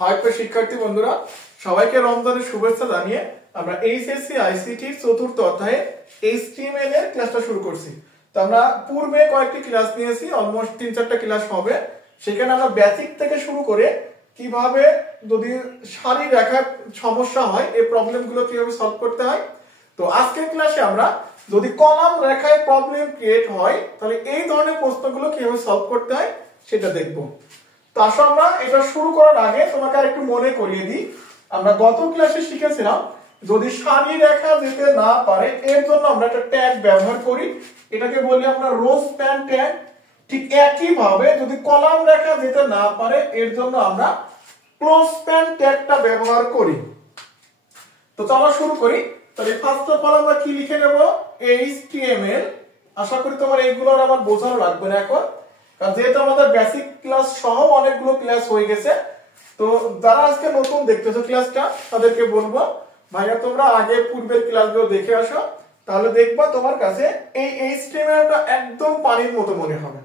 High প্রিয় শিক্ষার্থী বন্ধুরা, সবাইকে রমজানের শুভেচ্ছা জানিয়ে আমরা এইচএসসি আইসিটির চতুর্থ অধ্যায়ে এইচটিএমএল এর ক্লাসটা শুরু করছি। তো আমরা পূর্বে কয়েকটি ক্লাস নিয়েছি, অলমোস্ট 3-4টা ক্লাস হবে। সেখানে আমরা বেসিক থেকে শুরু করে কিভাবে যদি সারি রেখার সমস্যা হয় এই প্রবলেমগুলো কিভাবে সলভ করতে হয়। তো আজকের ক্লাসে আমরা যদি কলাম রেখায় প্রবলেম ক্রিয়েট হয় তাহলে এই ধরনের প্রশ্নগুলো কিভাবে সলভ করতে হয় সেটা দেখবো। তো আসলে আমরা এটা শুরু করার আগে তোমাকে আরেকটু মনে করিয়ে দিই, আমরা গত ক্লাসে শিখেছিলাম যদি সারি রেখা যেতে না পারে এর জন্য আমরা একটা ট্যাগ ব্যবহার করি, এটাকে বলি আমরা রো স্প্যান ট্যাগ। ঠিক একই ভাবে যদি কলাম রেখা যেতে না পারে এর জন্য আমরা ক্লোজ স্প্যান ট্যাগটা ব্যবহার করি। তো চলো শুরু করি। তাহলে ফার্স্ট অফ অল আমরা কি লিখে নেব, HTML। আশা করি তোমার এইগুলো আর আমার বোঝানো লাগবে না এখন, কারণ যেহেতু আমাদের বেসিক ক্লাস সহ অনেকগুলো ক্লাস হয়ে গেছে। তো যারা আজকে নতুন দেখতেছো ক্লাসটা তাদেরকে বলবো, ভাইয়া তোমরা আগে পূর্বের ক্লাসগুলো দেখে আসো, তাহলে দেখবা তোমার কাছে এই HTMLটা একদম পানির মতো মনে হবে,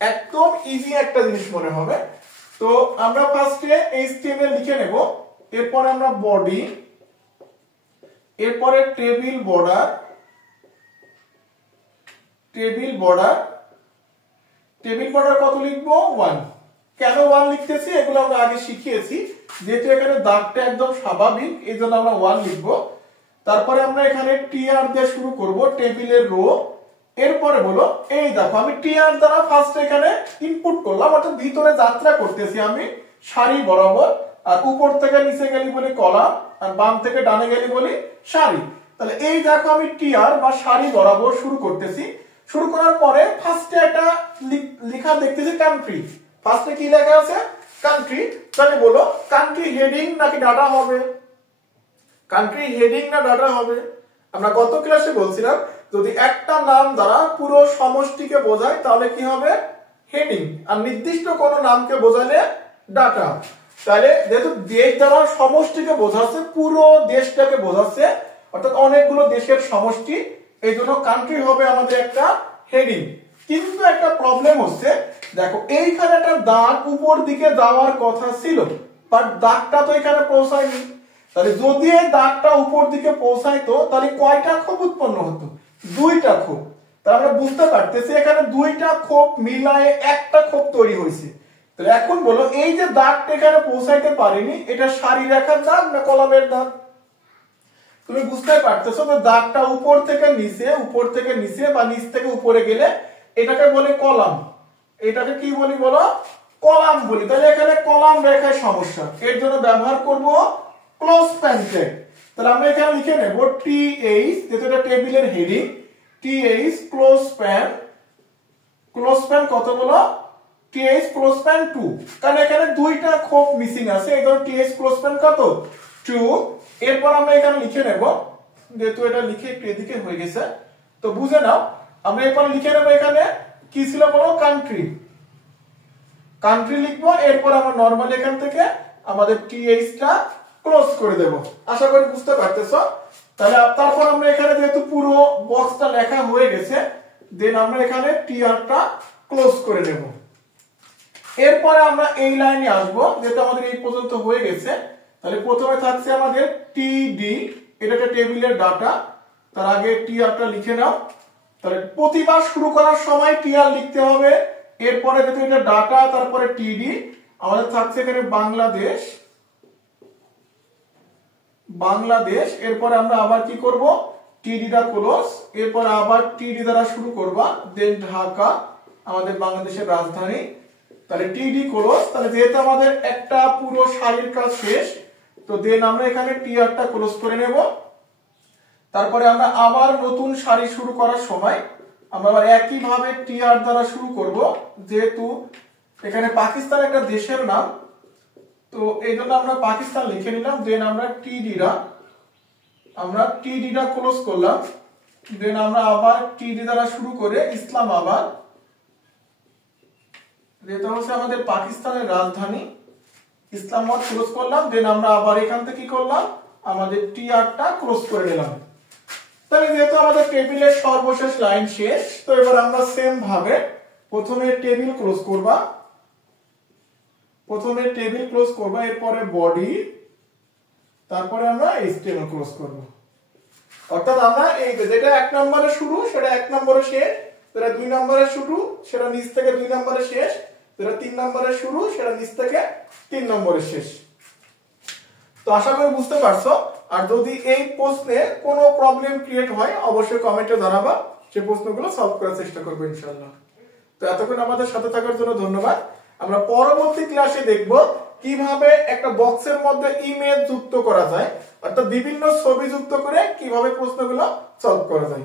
একদম ইজি একটা জিনিস মনে হবে। তো আমরা ফার্স্টে HTML লিখে নেব, এরপর আমরা বডি, এরপরে টেবিল বর্ডার, টেবিল বর্ডার কত লিখবো, 1। কেন 1 লিখতেছি এগুলো আমরা আগে শিখিয়েছি, যেহেতু এখানে দাগটা একদম স্বাভাবিক এই জন্য আমরা 1 লিখবো। তারপরে আমরা এখানে টিআর দিয়ে শুরু করব, টেবিলের রো। এরপরে বলো এই দেখো আমি টিআর দ্বারা ফার্স্ট এখানে ইনপুট করলাম, অর্থাৎ ভিতরে যাত্রা করতেছি আমি সারি বরাবর, আর উপর থেকে নিচে গেলি বলি কলাম, আর বাম থেকে ডানে গেলি বলি সারি। তাহলে এই দেখো আমি টিআর বা সারি বরাবর শুরু করতেছি। শুরু করার পরে ফার্স্টে একটা লেখা দেখতেছি কান্ট্রি, ফার্স্টে কি লেখা আছে কান্ট্রি। তাহলে বলো কান্ট্রি হেডিং নাকি ডাটা হবে, কান্ট্রি হেডিং না ডাটা হবে। আমরা গত ক্লাসে বলছিলাম যদি একটা নাম দ্বারা পুরো সমষ্টিকে বোঝায় তাহলে কি হবে হেডিং, আর নির্দিষ্ট কোন নামকে বোঝালে ডাটা। তাহলে যেহেতু দেশ দ্বারা সমষ্টিকে বোঝাচ্ছে, পুরো দেশটাকে বোঝাচ্ছে, অর্থাৎ অনেকগুলো দেশের সমষ্টি, এই জন্য কান্ট্রি হবে আমাদের একটা হেডিং। কিন্তু একটা প্রবলেম হচ্ছে, দেখো এইখানে একটা দাগ উপর দিকে যাওয়ার কথা ছিল, বাট দাগটা তো এখানে পৌঁছায়নি। তাহলে যদি এই দাগটা উপর দিকে পৌঁছাইতো তাহলে কয়টা খোপ উৎপন্ন হতো, 2টা খোপ। তাহলে আমরা বুঝতে পারতেছি এখানে 2টা খোপ মিলায়ে একটা খোপ তৈরি হয়েছে। তাহলে এখন বলো এই যে দাগটা এখানে পৌঁছাইতে পারেনি, এটা সারি রেখার দাগ না কলামের দাগ? তুমি বুঝতে পারতেছো যে দাগটা উপর থেকে নিচে বা নিচ থেকে উপরে গেলে এটাকে বলে কলাম, এটাকে কি বলি বলো, কলাম বলি। তাহলে এখানে কলাম রেখার সমস্যা, এর জন্য ব্যবহার করব ক্লোজ স্প্যান ট্যাগ। তাহলে আমরা এখানে লিখে নেব TH, যেটা এটা টেবিলের হেডিং, TH ক্লোজ স্প্যান কত বলো, TH ক্লোজ স্প্যান 2, কারণ এখানে 2টা খোপ মিসিং আছে, এই জন্য TH ক্লোজ স্প্যান কত 2। এরপর আমরা এখানে লিখে নেব, যেহেতু এটা লিখে একটু এদিকে হয়ে গেছে তো বুঝে নাও, আমরা এরপর লিখে নেব এখানে কি ছিল বলো, কান্ট্রি লিখবো। এরপর আমরা নরমাল এখান থেকে আমাদের TH টা ক্লোজ করে দেব। আশা করি বুঝতে পারতেছো। তাহলে তারপর আমরা এখানে যেহেতু পুরো বক্সটা লেখা হয়ে গেছে, দেন আমরা এখানে TR টা ক্লোজ করে নেব। এরপরে আমরা এই লাইনে আসবো, যেহেতু আমাদের এই পর্যন্ত হয়ে গেছে। তাহলে প্রথমে থাকছে আমাদের TD, এটা একটা টেবিলের ডাটা, তার আগে TR টা লিখে নাও। তাহলে প্রতিবার শুরু করার সময় TR লিখতে হবে, এরপরে যেহেতু এটা ডাটা তারপরে TD, আমাদের থাকছে এখানে বাংলাদেশ। এরপরে আমরা আবার কি করব, TD টা ক্লোজ, এরপর আবার TD দ্বারা শুরু করবা, দেন ঢাকা আমাদের বাংলাদেশের রাজধানী। তাহলে TD ক্লোজ। তাহলে যেহেতু আমাদের একটা পুরো সারির কাজ শেষ, তো দেন আমরা এখানে TR টা ক্লোজ করে নেব। তারপরে আমরা আবার নতুন সারি শুরু করার সময় আমরা আবার একই ভাবে TR দ্বারা শুরু করব, যেহেতু এখানে পাকিস্তান একটা দেশের নাম, তো এই জন্য আমরা পাকিস্তান লিখে নিলাম। দেন আমরা TD টা ক্লোজ করলাম, দেন আমরা আবার TD দ্বারা শুরু করে ইসলামাবাদ, যেটা হচ্ছে আমাদের পাকিস্তানের রাজধানী, ইসলামাবাদ ক্লোজ করলাম। দেন আমরা আবার এখান থেকে কি করলাম, আমাদের TR টা ক্লোজ করে নিলাম। তাহলে যেহেতু আমাদের টেবিলের সর্বশেষ লাইন শেষ, তো এবার আমরা সেম ভাবে প্রথমে টেবিল ক্লোজ করবা, প্রথমে টেবিল ক্লোজ করব, এরপরে বডি, তারপরে আমরা এইচটিএমএল ক্লোজ করব। অর্থাৎ আমরা এই যেটা 1 নম্বরে শুরু সেটা 1 নম্বরে শেষ, যেটা 2 নম্বরে শুরু সেটা নিচ থেকে 2 নম্বরে শেষ, যেটা 3 নম্বরে শুরু সেটা নিচ থেকে 3 নম্বরে শেষ। তো আশা করি বুঝতে পারছো। আর যদি এই প্রশ্নে কোনো প্রবলেম ক্রিয়েট হয় অবশ্যই কমেন্টে জানাবা, সেই প্রশ্নগুলো সলভ করার চেষ্টা করবো ইনশাআল্লাহ। তো এতক্ষণ আমাদের সাথে থাকার জন্য ধন্যবাদ। আমরা পরবর্তী ক্লাসে দেখব কিভাবে একটা বক্সের মধ্যে ইমেজ যুক্ত করা যায়, অর্থাৎ বিভিন্ন ছবি যুক্ত করে কিভাবে প্রশ্নগুলো সলভ করা যায়।